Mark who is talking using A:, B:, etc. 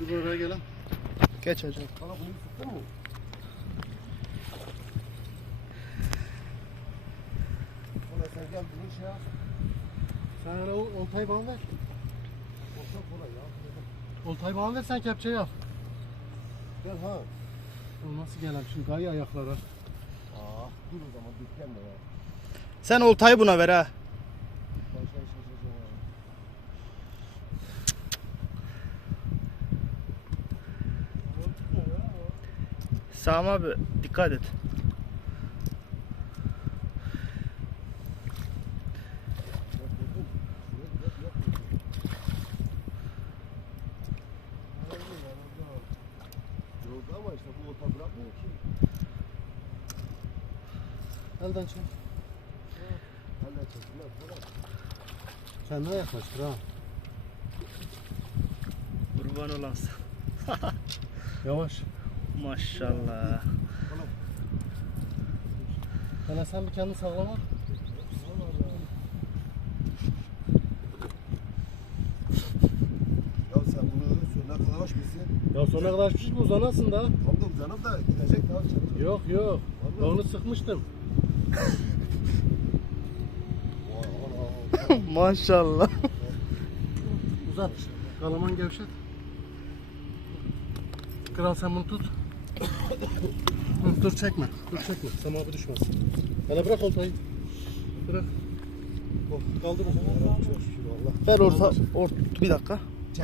A: Dur oraya gelen.
B: Geç hocam.
A: Bana bunu tuttun mu? Ulan sen gel bunu şey yap. Sen o oltayı bana ver. Olta kolay ya. Oltayı bana ver sen kepçeyi al. Gel ha. Oğlum nasıl gelen şimdi gayı ayaklara. Aa dur o zaman dükkanla ya.
B: Sen oltayı buna ver ha.
A: Başka bir şey söyleyeceğim ya.
B: Sami abi dikkat et.
A: Elden çek. Elden çek. Kendine yaklaştır ha.
B: Kurban olansın.
A: Yavaş.
B: Maşallah.
A: Hele sen bir kendini sağlam al.
C: Ya sen bunu sonuna kadar açmışsın.
A: Ya sonuna kadar açmış mı uzanasın da?
C: Tam da uzanıp da gidecek daha çabuk.
A: Yok yok. Ben onu sıkmıştım.
B: Maşallah.
A: Uzat. Kalaman gevşet. Kral sen bunu tut. Dur çekme. Dur çekme. Sen abi düşmesin. Hele bırak oltayı. Bırak. Oh, kaldır.
C: Çok şükür Allah.
B: Ver orta, orta bir dakika.